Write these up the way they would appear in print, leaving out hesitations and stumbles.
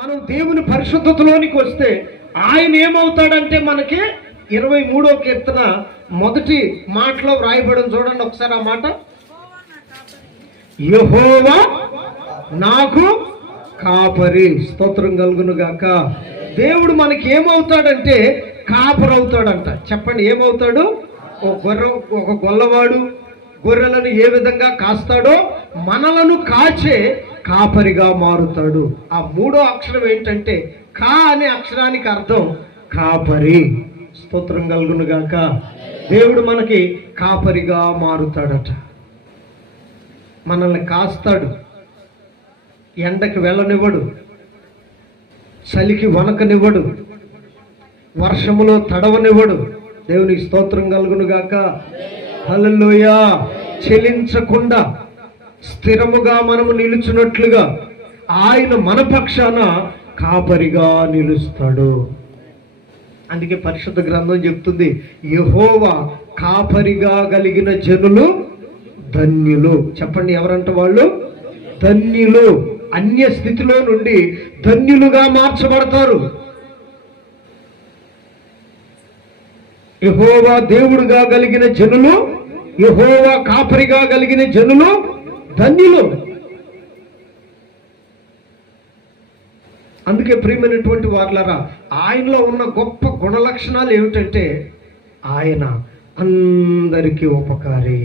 మనం దేవుని పరిశుద్ధతలోనికి వస్తే ఆయన ఏమవుతాడంటే మనకి 23వ కీర్తన మొదటి మాటలో వ్రాయబడి చూడండి ఒకసారి ఆ మాట. యెహోవా నాకు కాపరి. స్తోత్రం కలుగును గాక. దేవుడు మనకి ఏమవుతాడంటే కాపరి అవుతాడంట. చెప్పండి, ఏమవుతాడు? ఒక గొల్లవాడు గొర్రెలను ఏ విధంగా కాస్తాడో మనలను కాచే కాపరిగా మారుతాడు. ఆ 3వ అక్షరం ఏంటంటే కా అనే అక్షరానికి అర్థం కాపరి. స్తోత్రం కలుగును గాక. దేవుడు మనకి కాపరిగా మారుతాడట. మనల్ని కాస్తాడు, ఎండకి వెళ్ళనివ్వడు, చలికి వణకనివ్వడు, వర్షములో తడవనివ్వడు. దేవునికి స్తోత్రం కలుగును గాక. హల్లెలూయా. చెలించకుండా స్థిరముగా మనము నిలుచున్నట్లుగా ఆయన మన పక్షాన కాపరిగా నిలుస్తాడు. అందుకే పరిశుద్ధ గ్రంథం చెప్తుంది, యెహోవా కాపరిగా కలిగిన జనులు ధన్యులు. చెప్పండి, ఎవరంట వాళ్ళు? ధన్యులు. అన్య స్థితిలో నుండి ధన్యులుగా మార్చబడతారు. యెహోవా దేవుడుగా కలిగిన జనులు, యెహోవా కాపరిగా కలిగిన జనులు ధన్యులు. అందుకే ప్రియమైనటువంటి వారలారా, ఆయనలో ఉన్న గొప్ప గుణ లక్షణాలు ఏమిటంటే ఆయన అందరికీ ఉపకారి.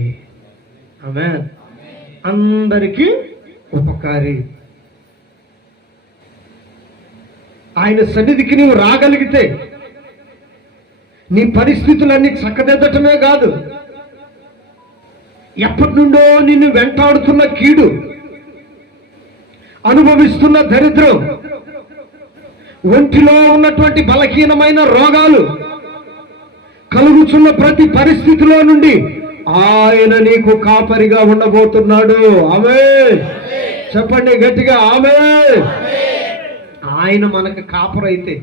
ఆమేన్. అందరికీ ఉపకారి. ఆయన సన్నిధికి నీవు రాగలిగితే నీ పరిస్థితులన్నీ చక్కదిద్దటమే కాదు, ఎప్పటి నుండో నిన్ను వెంటాడుతున్న కీడు, అనుభవిస్తున్న దరిద్రం, ఒంటిలో ఉన్నటువంటి బలహీనమైన రోగాలు, కలుగుతున్న ప్రతి పరిస్థితిలో నుండి ఆయన నీకు కాపరిగా ఉండబోతున్నాడు. ఆమేన్. చెప్పండి గట్టిగా, ఆమేన్. ఆయన మనకు కాపరైతే,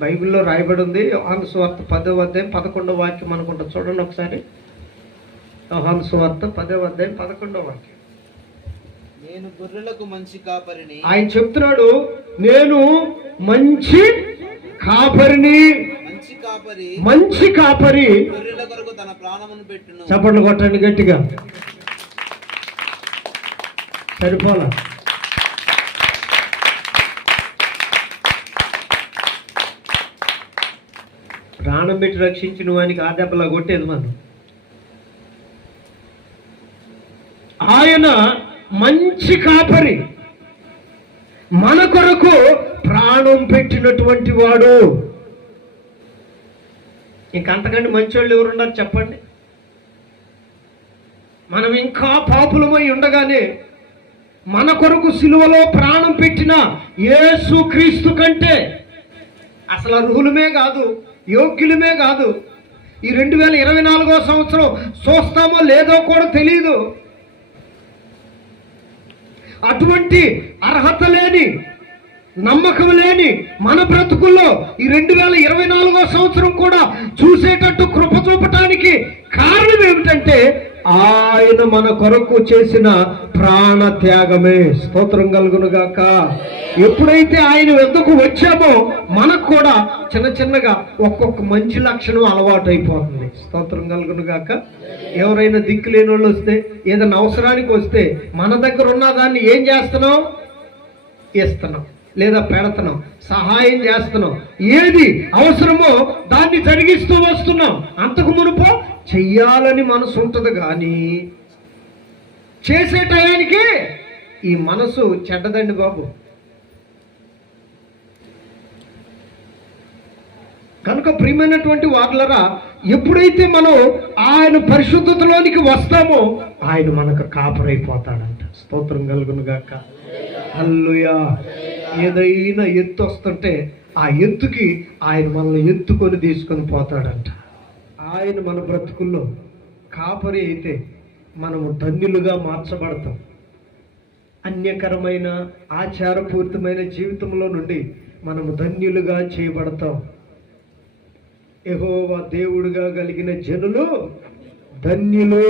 బైబిల్లో రాయబడి ఉంది, యోహాను సువార్త 10వ అధ్యాయం 11వ వాక్యం అనుకుంటా. చూడండి ఒకసారి. యోహాను సువార్త 10వ అధ్యాయం 11వ వాక్యం. నేను గొర్రెలకు మంచి కాపరిని. ఆయన చెప్తున్నాడు, నేను మంచి కాపరిని. మంచి కాపరి గొర్రెల కొరకు తన ప్రాణమును పెట్టును. చప్పట్లు కొట్టండి గట్టిగా. సరిపోలా. ప్రాణం పెట్టి రక్షించిన వానికి ఆ దెబ్బలా కొట్టేది మనం. ఆయన మంచి కాపరి, మన కొరకు ప్రాణం పెట్టినటువంటి వాడు. ఇంకంతకంటే మంచోళ్ళు ఎవరున్నారు చెప్పండి? మనం ఇంకా పాపులమై ఉండగానే మన కొరకు సిలువలో ప్రాణం పెట్టిన యేసు క్రీస్తు కంటే అసలు అర్హులమే కాదు, యోగ్యులమే కాదు. ఈ 2024వ సంవత్సరం చూస్తామో లేదో కూడా తెలియదు. అటువంటి అర్హత లేని, నమ్మకం లేని మన బ్రతుకుల్లో ఈ 2024వ సంవత్సరం కూడా చూసేటట్టు కృప చూపటానికి కారణం ఏమిటంటే ఆయన మన కొరకు చేసిన ప్రాణ త్యాగమే. స్తోత్రం కలుగును గాక. ఎప్పుడైతే ఆయన వద్దకు వచ్చామో మనకు కూడా చిన్న చిన్నగా ఒక్కొక్క మంచి లక్షణం అలవాటు అయిపోతుంది. స్తోత్రం కలుగును గాక. ఎవరైనా దిక్కు లేని వాళ్ళు వస్తే, ఏదైనా అవసరానికి వస్తే మన దగ్గర ఉన్న దాన్ని ఏం చేస్తున్నాం? ఇస్తున్నాం, లేదా పెడుతున్నాం, సహాయం చేస్తున్నాం. ఏది అవసరమో దాన్ని జరిగిస్తూ వస్తున్నాం. అంతకు మునుపు చెయ్యాలని మనసు ఉంటుంది, కానీ చేసే టయానికి ఈ మనసు చెడ్డదండి బాబు. కనుక ప్రియమైనటువంటి వారలారా, ఎప్పుడైతే మనం ఆయన పరిశుద్ధతలోనికి వస్తామో ఆయన మనకు కాపరైపోతాడంట. స్తోత్రం కలుగును గాక. హల్లెలూయా. ఏదైనా ఎత్తు వస్తుంటే ఆ ఎత్తుకి ఆయన మనల్ని ఎత్తుకొని తీసుకొని పోతాడంట. ఆయన మన బ్రతుకుల్లో కాపరి అయితే మనము ధన్యులుగా మార్చబడతాం. అన్యకరమైన ఆచారపూరితమైన జీవితంలో నుండి మనము ధన్యులుగా చేయబడతాం. యెహోవా దేవుడుగా కలిగిన జనులు ధన్యులు.